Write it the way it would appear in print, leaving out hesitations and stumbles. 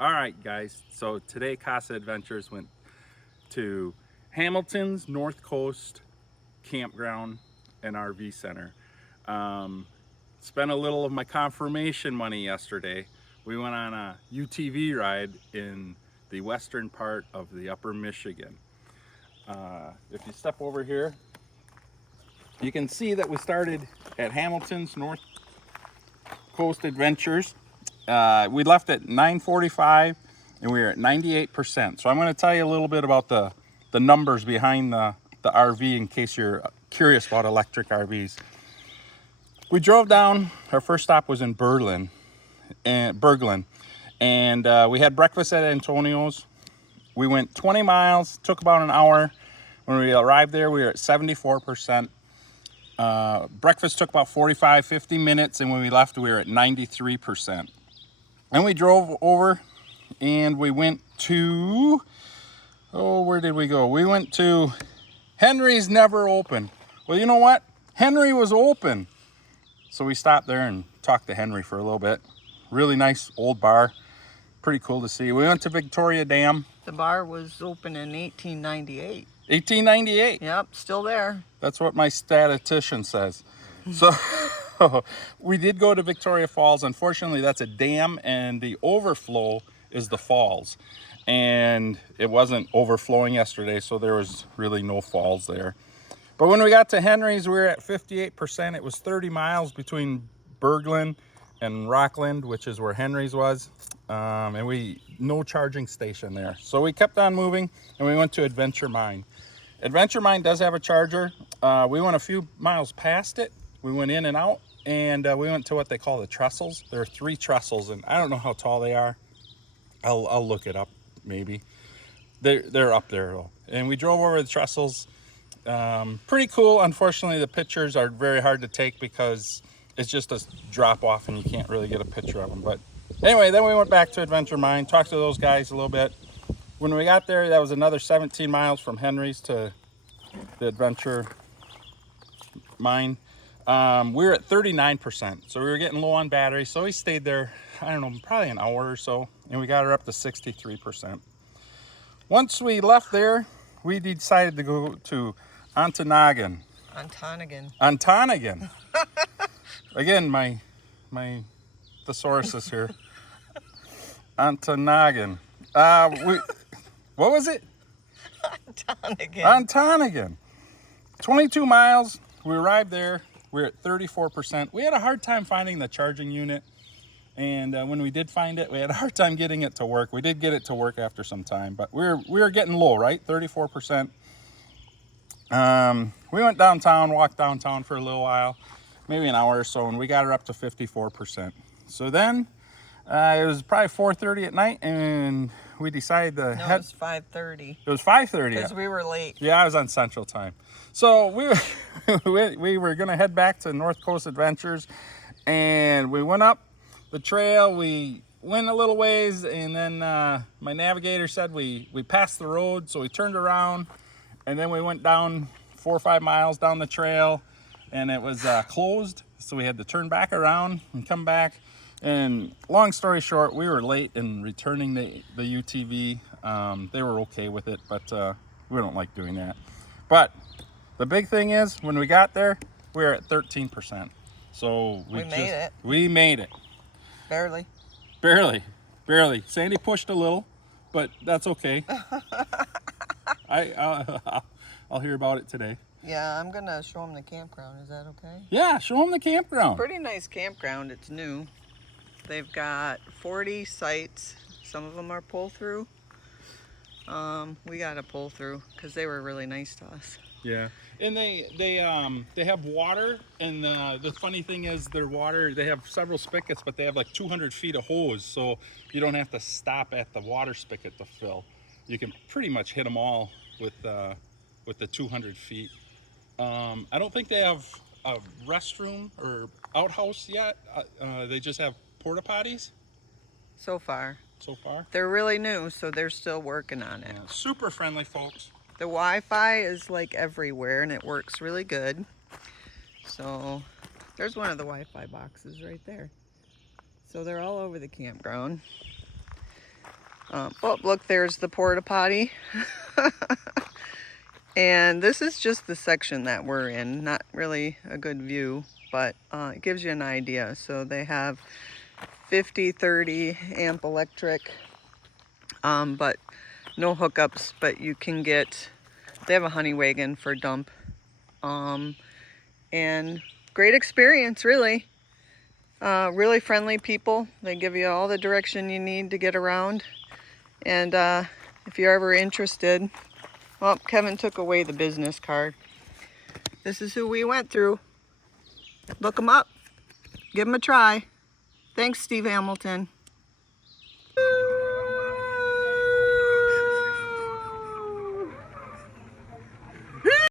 All right, guys. So today, Kasa Adventures went to Hamilton's North Coast Campground and RV Center. Um, Spent a little of my confirmation money yesterday. We went on a UTV ride in the western part of the Upper Michigan. If you step over here, you can see that we started at Hamilton's North Coast Adventures. We left at 9:45 and we were at 98%. So I'm going to tell you a little bit about the numbers behind the RV in case you're curious about electric RVs. We drove down, our first stop was in Bergland, and we had breakfast at Antonio's. We went 20 miles, took about an hour. When we arrived there, we were at 74%. Breakfast took about 50 minutes, and when we left, we were at 93%. And we drove over and we went to, where did we go? We went to Henry's Never Open. Well, you know what? Henry was open. So we stopped there and talked to Henry for a little bit. Really nice old bar. Pretty cool to see. We went to Victoria Dam. The bar was open in 1898. 1898. Yep, still there. That's what my statistician says. So we did go to Victoria Falls. Unfortunately, that's a dam and the overflow is the falls. And it wasn't overflowing yesterday, so there was really no falls there. But when we got to Henry's, we were at 58%. It was 30 miles between Bergland and Rockland, which is where Henry's was. And no charging station there. So we kept on moving and we went to Adventure Mine. Adventure Mine does have a charger. We went a few miles past it. We went in and out, and we went to what they call the trestles. There are 3 trestles, and I don't know how tall they are. I'll look it up maybe. They're up there though. And we drove over the trestles. Pretty cool. Unfortunately, the pictures are very hard to take because it's just a drop off and you can't really get a picture of them. But anyway, then we went back to Adventure Mine, talked to those guys a little bit. When we got there, that was another 17 miles from Henry's to the Adventure Mine. We were at 39%, so we were getting low on battery. So we stayed there, I don't know, probably an hour or so, and we got her up to 63%. Once we left there, we decided to go to Ontonagon. Ontonagon. Again, my thesaurus here. Ontonagon. What was it? Ontonagon. 22 miles. We arrived there. We were at 34%. We had a hard time finding the charging unit. And when we did find it, we had a hard time getting it to work. We did get it to work after some time, but we were getting low, right? 34%. We went downtown, walked downtown for a little while, maybe an hour or so, and we got her up to 54%. So then it was probably 4:30 at night, and we decided to head. It was 5:30. It was 5:30. Because we were late. Yeah, I was on Central Time. So we were going to head back to North Coast Adventures, and we went up the trail. We went a little ways, and then my navigator said we passed the road, so we turned around, and then we went down 4 or 5 miles down the trail, and it was closed, so we had to turn back around and come back. And long story short, we were late in returning the UTV. They were okay with it, but we don't like doing that. But the big thing is, when we got there, we were at 13%. So we made it. We made it. Barely. Sandy pushed a little, but that's okay. I'll hear about it today. Yeah, I'm gonna show them the campground. Is that okay? Yeah, show them the campground. Pretty nice campground. It's new. They've got 40 sites. Some of them are pull-through. We got a pull-through because they were really nice to us. Yeah, and they have water, and the funny thing is their water, they have several spigots, but they have like 200 feet of hose, so you don't have to stop at the water spigot to fill. You can pretty much hit them all with the 200 feet. I don't think they have a restroom or outhouse yet. They just have porta potties. So far. So far. They're really new, so they're still working on it. Yeah, super friendly folks. The Wi-Fi is like everywhere, and it works really good. So there's one of the Wi-Fi boxes right there. So they're all over the campground. Oh, look, there's the porta potty. And this is just the section that we're in. Not really a good view, but it gives you an idea. So they have 50, 30 amp electric, but no hookups, but you can get, they have a honey wagon for dump. And great experience, really. Really friendly people. They give you all the direction you need to get around. And if you're ever interested, well, Kevin took away the business card. This is who we went through. Look them up. Give them a try. Thanks, Steve Hamilton.